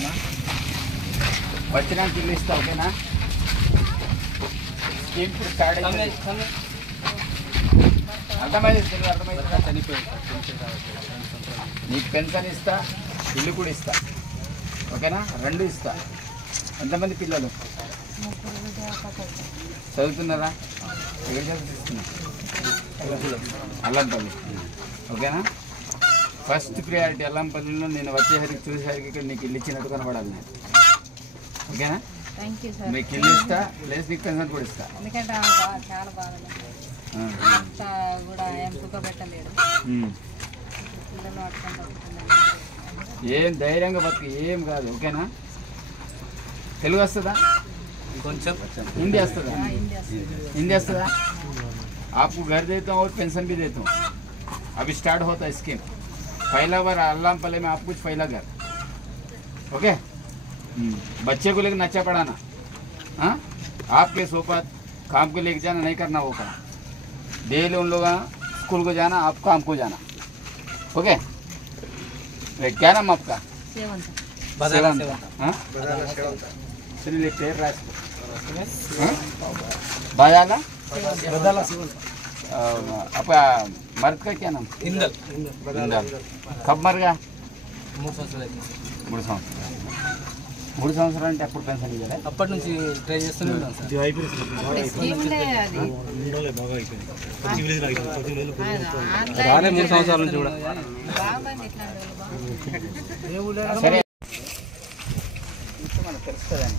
చూడమ్మా వచ్చినాక ఇల్లు ఇస్తా ఓకేనా స్కీమ్ ఇప్పుడు స్టార్ట్ అయింది అర్థమైంది చనిపోయింది నీకు పెన్షన్ ఇస్తా ఇల్లు కూడా ఇస్తా ఓకేనా రెండు ఇస్తా ఎంతమంది పిల్లలు చదువుతున్నారా ఎక్కడ చదువుతున్నా అల్లంపల్లి ఓకేనా ఫస్ట్ ప్రియారిటీ అల్లంపల్లిలో నేను వచ్చేసరికి చూసేసరికి ఇక్కడ నీకు ఇల్లు ఇచ్చినట్టు కనబడాలి నేను ఓకేనా మీకు ఇల్లు ఇస్తా ప్లేస్ నీకు పెన్షన్ కూడా ఇస్తా ఏం ధైర్యంగా బతుకు ఏం కాదు ఓకేనా తెలుగు వస్తుందా हिंदी वस्तुदा हिंदी वस्तुदा आपको घर देता हूँ और पेंशन भी देता हूँ अभी स्टार्ट होता है स्कीम पहला बार अल्लामपल्ली में आप कुछ पहला घर ओके बच्चे को लेकर नचा पढ़ाना हाँ आपके सोपत काम को लेकर जाना नहीं करना वो काम डेली उन लोग स्कूल को जाना आप काम को जाना ओके क्या नाम आपका चलिए पेड़ रास्ते बाजाला आपका मर्द का क्या नाम इंदल कब मर गया 3 సంవత్సరాలు అంటే అప్పుడు పెన్షన్ ఇవ్వాలి అప్పటి నుంచి ట్రై చేస్తూనే ఉన్నాం సార్ రాలే 3 సంవత్సరాల నుంచి కూడా సరే మనకు తెలుస్తుందండి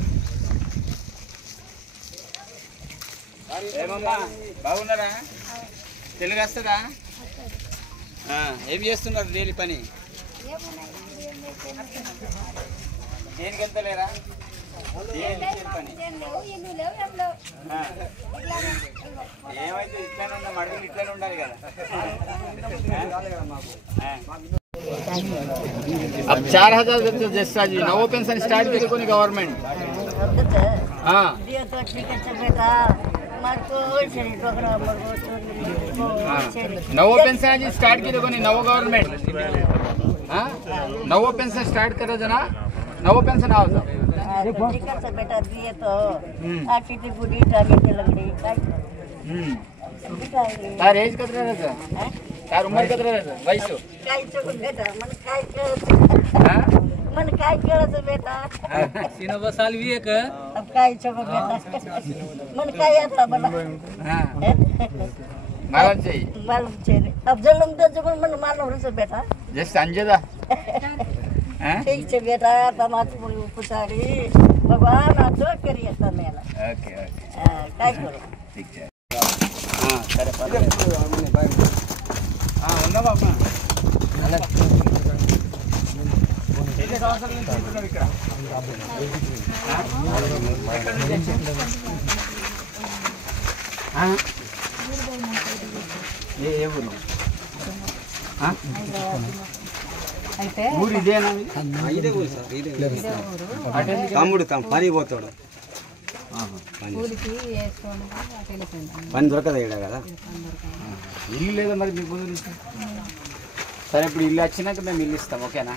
ఏమమ్మా బాగున్నారా తెలుగు వస్తుందా ఏం చేస్తున్నారు డైలీ పని దేనికి వెళ్తలేరా పని ఏమైతే ఇట్లానే ఉన్నా మడుగులు ఇట్లానే ఉండాలి కదా अब 4000 देते जैसा जी नवो पेंशन स्टार्ट करी कोनी गवर्नमेंट हाँ नवो पेंशन आज स्टार्ट करी कोनी नवो गवर्नमेंट हाँ नवो पेंशन स्टार्ट करो जना नवो पेंशन आओ सब बेटा दिए तो आटी बुढ़ी टाइम लगड़ी तार एज कितना रहता तार उम्र कितना रहता वयसु काय चोको बेटा मन काय केळत बेटा सीनो बसाल भी एक अब काय चोको बेटा मन काय आता बला हां मालूम चाहिए अब जलम तो जब मन मालूम रस बेटा जस्ट अंजदा हां ठीक छे बेटा तमात पुछाड़ी भगवान आ तो करिए तमेला ओके ओके काय करो ठीक है हां सरे हां उन्ना बाबा అలా ఎన్ని సంవత్సరాల నుంచి ఉంటున్నావు ఇక్కడ ఏ ఊరు ఊరు ఇదేనా ఇదే ఊరు సార్ ఇదే తమ్ముడు పని పోతాడు పని దొరకదా ఇక్కడ కదా ఇల్లు లేదా మరి మీకు సరే ఇప్పుడు ఇల్లు వచ్చినాక మేము ఇల్లు ఇస్తాం ఓకేనా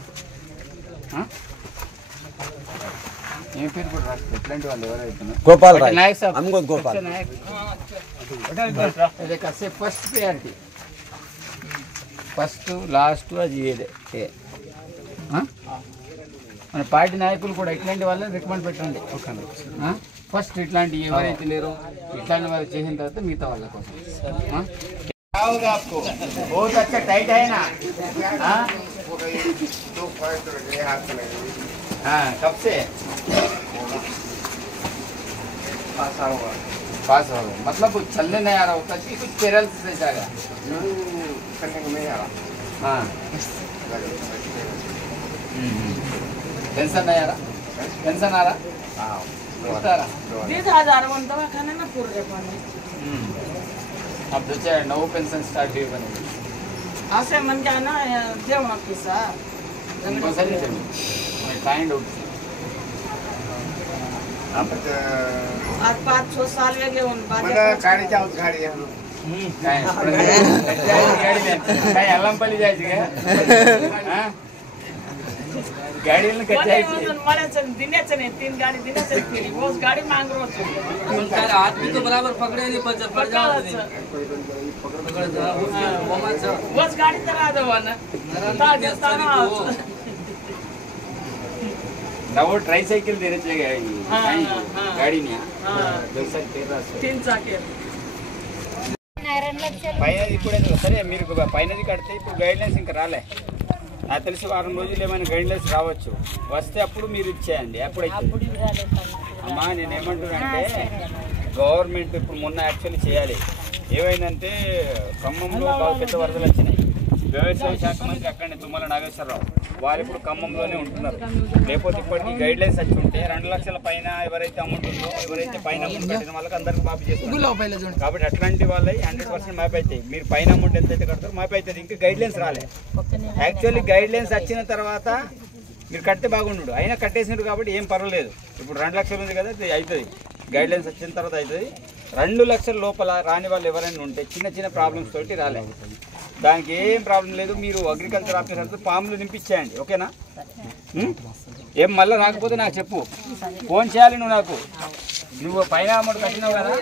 ఏం పేరు కూడా రాస్తారు ఎట్లాంటి వాళ్ళు ఎవరైతే గోపాల్ నాయక్ సార్ అమ్గోద్ గోపాల్ నాయక్ అదే కసే ఫస్ట్ ప్రియారిటీ ఫస్ట్ లాస్ట్ అది ఏదే మన పార్టీ నాయకులు కూడా ఇట్లాంటి వాళ్ళని రికమెండ్ పెట్టండి ఫస్ట్ ఇట్లాంటి ఎవరైతే లేరో ఇట్లాంటి వాళ్ళు చేసిన తర్వాత మిగతా వాళ్ళ కోసం होगा आपको बहुत अच्छा टाइट है ना हाँ कब से पास होगा मतलब चलने नहीं आ रहा होता कि कुछ पैरल से जाएगा चलने को नहीं आ रहा हाँ पेंशन नहीं आ रहा पेंशन आ रहा हाँ 20,000 वन दवाखाना ना पूरे पानी अब तो नवो पेंशन स्टार्ट हुई बनेगी असे मन क्या ना जेवण किसा उनको सही जमीन मैं फाइंड आउट आप 5-6 साल वे घेऊन मला गाडी जाऊ गाडी काय गाडी काय अल्लामपल्ली जायची काय हां गाड़ी में कच्चा दिने चने 3 गाड़ी दिने चने वो गाड़ी मांग रहा हूं सर हाथ भी तो बराबर पकड़े नहीं पड़ जाओ पकड़ जा वो गाड़ी तरह दो ना ताजस्तान ना वो ट्राइसाइकिल दे रहे थे गाड़ी नहीं तीन चाके పైన ఇప్పుడే సరే మీరు పైనది కడితే ఇప్పుడు గైడ్లైన్స్ ఇంకా రాలే నాకు తెలిసి వారం రోజులు ఏమైనా గైడ్లైన్స్ రావచ్చు వస్తే అప్పుడు మీరు ఇచ్చేయండి అప్పుడైతే అమ్మా నేను ఏమంటున్నానంటే గవర్నమెంట్ ఇప్పుడు మొన్న యాక్చువల్లీ చేయాలి ఏమైందంటే ఖమ్మంలో బాగా పెద్ద వరదలు వచ్చినాయి వ్యవసాయ శాఖ మంత్రి అక్కడనే తుమ్మల నాగేశ్వరరావు వాళ్ళు ఇప్పుడు ఖమ్మంలోనే ఉంటున్నారు లేకపోతే ఇప్పటికీ గైడ్ లైన్స్ వచ్చి ఉంటే 2 లక్షల పైన ఎవరైతే అమౌంట్ ఉందో ఎవరైతే పైన అమౌంట్ కట్టిన వాళ్ళకి అందరికి మాఫీ చేస్తారు కాబట్టి అట్లాంటి వాళ్ళవి 100% మాఫీ అవుతాయి మీరు పైన అమౌంట్ ఎంతైతే కడతారో మాఫీ అవుతుంది ఇంకా గైడ్ లైన్స్ రాలే యాక్చువల్లీ గైడ్ లైన్స్ వచ్చిన తర్వాత మీరు కడితే బాగుండు అయినా కట్టేసినారు కాబట్టి ఏం పర్వాలేదు ఇప్పుడు 2 లక్షలు ఉంది కదా అవుతుంది గైడ్ లైన్స్ వచ్చిన తర్వాత అవుతుంది 2 లక్షల లోపల రాని వాళ్ళు ఎవరైనా ఉంటే చిన్న చిన్న ప్రాబ్లమ్స్ తోటి రాలే దానికి ఏం ప్రాబ్లం లేదు మీరు అగ్రికల్చర్ ఆఫీసర్తో ఫామ్లు నింపించేయండి ఓకేనా ఏం మళ్ళీ రాకపోతే నాకు చెప్పు ఫోన్ చేయాలి నువ్వు నాకు నువ్వు పైన అమౌంట్ కట్టినావు కదా